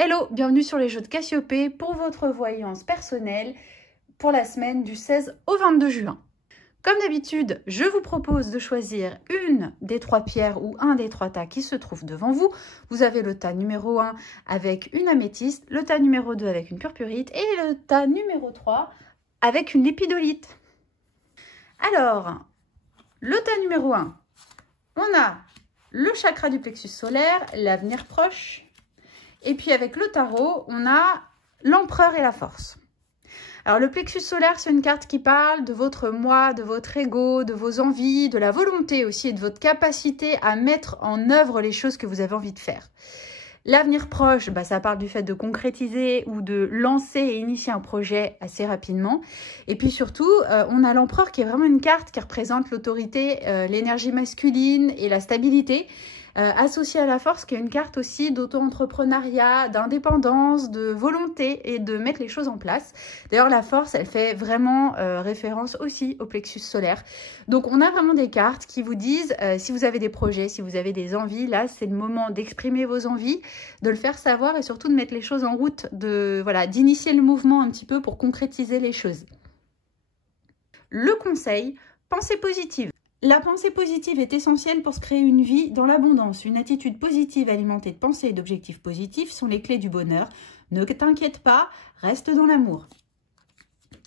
Hello, bienvenue sur les jeux de Cassiopée pour votre voyance personnelle pour la semaine du 16 au 22 juin. Comme d'habitude, je vous propose de choisir une des trois pierres ou un des trois tas qui se trouvent devant vous. Vous avez le tas numéro 1 avec une améthyste, le tas numéro 2 avec une purpurite et le tas numéro 3 avec une lépidolite. Alors, le tas numéro 1, on a le chakra du plexus solaire, l'avenir proche. Et puis avec le tarot, on a l'empereur et la force. Alors le plexus solaire, c'est une carte qui parle de votre moi, de votre ego, de vos envies, de la volonté aussi et de votre capacité à mettre en œuvre les choses que vous avez envie de faire. L'avenir proche, ça parle du fait de concrétiser ou de lancer et initier un projet assez rapidement. Et puis surtout, on a l'empereur qui est vraiment une carte qui représente l'autorité, l'énergie masculine et la stabilité. Associée à la force, qui est une carte aussi d'auto-entrepreneuriat, d'indépendance, de volonté et de mettre les choses en place. D'ailleurs, la force, elle fait vraiment référence aussi au plexus solaire. Donc, on a vraiment des cartes qui vous disent, si vous avez des projets, si vous avez des envies, là, c'est le moment d'exprimer vos envies, de le faire savoir et surtout de mettre les choses en route, d'initier le mouvement un petit peu pour concrétiser les choses. Le conseil, pensée positive. La pensée positive est essentielle pour se créer une vie dans l'abondance. Une attitude positive alimentée de pensées et d'objectifs positifs sont les clés du bonheur. Ne t'inquiète pas, reste dans l'amour.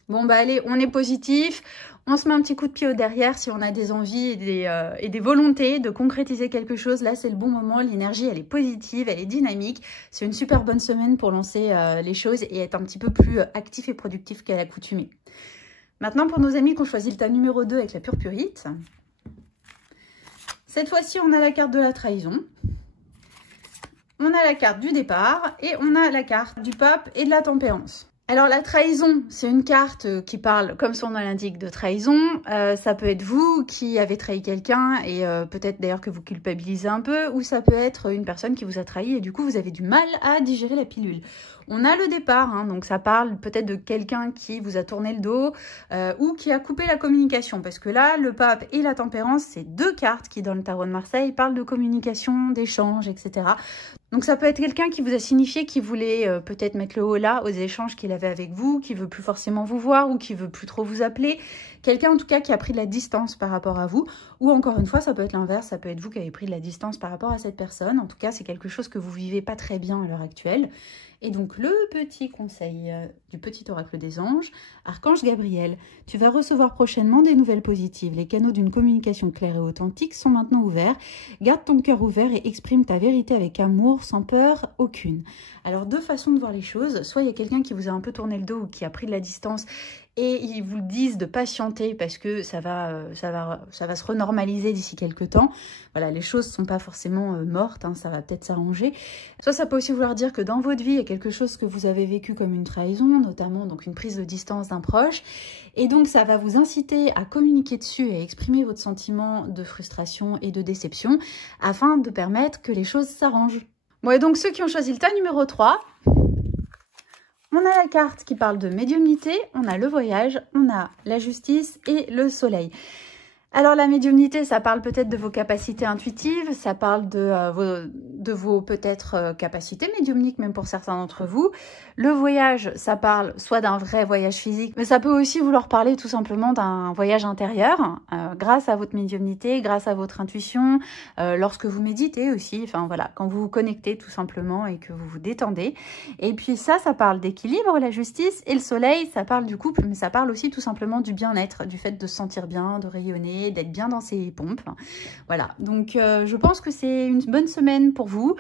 Bon, allez, on est positif. On se met un petit coup de pied au derrière si on a des envies et des volontés de concrétiser quelque chose. Là, c'est le bon moment. L'énergie, elle est positive, elle est dynamique. C'est une super bonne semaine pour lancer les choses et être un petit peu plus actif et productif qu'à l'accoutumée. Maintenant, pour nos amis qui ont choisi le tas numéro 2 avec la purpurite, cette fois-ci, on a la carte de la trahison, on a la carte du départ et on a la carte du pape et de la tempérance. Alors la trahison, c'est une carte qui parle, comme son nom l'indique, de trahison. Ça peut être vous qui avez trahi quelqu'un et peut-être d'ailleurs que vous culpabilisez un peu, ou ça peut être une personne qui vous a trahi et du coup vous avez du mal à digérer la pilule. On a le départ, donc ça parle peut-être de quelqu'un qui vous a tourné le dos ou qui a coupé la communication. Parce que là, le pape et la tempérance, c'est deux cartes qui, dans le tarot de Marseille, parlent de communication, d'échange, etc. Donc ça peut être quelqu'un qui vous a signifié qu'il voulait peut-être mettre le haut là aux échanges qu'il avait avec vous, qui veut plus forcément vous voir ou qui veut plus trop vous appeler. Quelqu'un en tout cas qui a pris de la distance par rapport à vous. Ou encore une fois, ça peut être l'inverse, ça peut être vous qui avez pris de la distance par rapport à cette personne. En tout cas, c'est quelque chose que vous vivez pas très bien à l'heure actuelle. Et donc, le petit conseil du petit oracle des anges, Archange Gabriel, tu vas recevoir prochainement des nouvelles positives. Les canaux d'une communication claire et authentique sont maintenant ouverts. Garde ton cœur ouvert et exprime ta vérité avec amour, sans peur aucune. Alors, deux façons de voir les choses. Soit il y a quelqu'un qui vous a un peu tourné le dos ou qui a pris de la distance et ils vous disent de patienter parce que ça va se renormaliser d'ici quelques temps. Voilà, les choses ne sont pas forcément mortes, ça va peut-être s'arranger. Soit ça peut aussi vouloir dire que dans votre vie, il y a quelque chose que vous avez vécu comme une trahison, notamment donc une prise de distance d'un proche. Et donc, ça va vous inciter à communiquer dessus et à exprimer votre sentiment de frustration et de déception afin de permettre que les choses s'arrangent. Bon, et donc ceux qui ont choisi le tas numéro 3... on a la carte qui parle de médiumnité, on a le voyage, on a la justice et le soleil. Alors la médiumnité, ça parle peut-être de vos capacités intuitives, ça parle de vos peut-être capacités médiumniques, même pour certains d'entre vous. Le voyage, ça parle soit d'un vrai voyage physique, mais ça peut aussi vouloir parler tout simplement d'un voyage intérieur, grâce à votre médiumnité, grâce à votre intuition, lorsque vous méditez aussi, enfin voilà, quand vous vous connectez tout simplement et que vous vous détendez. Et puis ça parle d'équilibre, la justice, et le soleil, ça parle du couple, mais ça parle aussi tout simplement du bien-être, du fait de se sentir bien, de rayonner, d'être bien dans ses pompes. Voilà, donc je pense que c'est une bonne semaine pour vous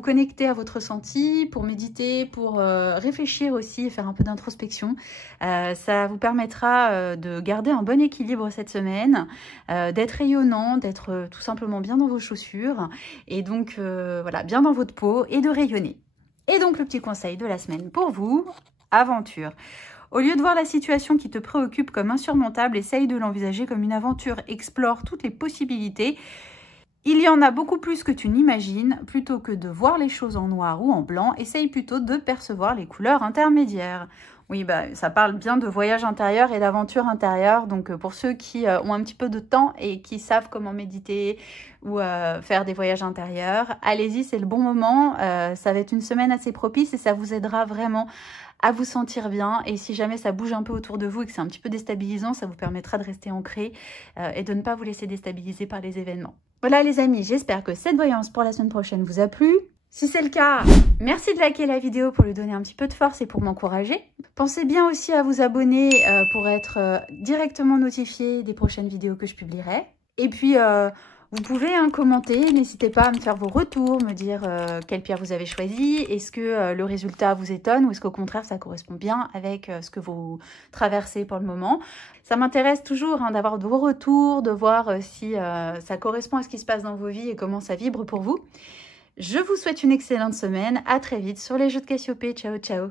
connecter à votre ressenti, pour méditer, pour réfléchir aussi et faire un peu d'introspection. Ça vous permettra de garder un bon équilibre cette semaine, d'être rayonnant, d'être tout simplement bien dans vos chaussures et donc voilà, bien dans votre peau et de rayonner. Et donc le petit conseil de la semaine pour vous, aventure. Au lieu de voir la situation qui te préoccupe comme insurmontable, essaye de l'envisager comme une aventure. Explore toutes les possibilités Il y en a beaucoup plus que tu n'imagines. Plutôt que de voir les choses en noir ou en blanc, essaye plutôt de percevoir les couleurs intermédiaires. Oui, bah, ça parle bien de voyage intérieur et d'aventure intérieure. Donc, pour ceux qui ont un petit peu de temps et qui savent comment méditer ou faire des voyages intérieurs, allez-y, c'est le bon moment. Ça va être une semaine assez propice et ça vous aidera vraiment à vous sentir bien. Et si jamais ça bouge un peu autour de vous et que c'est un petit peu déstabilisant, ça vous permettra de rester ancré et de ne pas vous laisser déstabiliser par les événements. Voilà les amis, j'espère que cette voyance pour la semaine prochaine vous a plu. Si c'est le cas, merci de liker la vidéo pour lui donner un petit peu de force et pour m'encourager. Pensez bien aussi à vous abonner pour être directement notifié des prochaines vidéos que je publierai. Et puis, vous pouvez commenter, n'hésitez pas à me faire vos retours, me dire quelle pierre vous avez choisi. Est-ce que le résultat vous étonne ou est-ce qu'au contraire ça correspond bien avec ce que vous traversez pour le moment. Ça m'intéresse toujours d'avoir de vos retours, de voir si ça correspond à ce qui se passe dans vos vies et comment ça vibre pour vous. Je vous souhaite une excellente semaine, à très vite sur les jeux de Cassiopée, ciao ciao.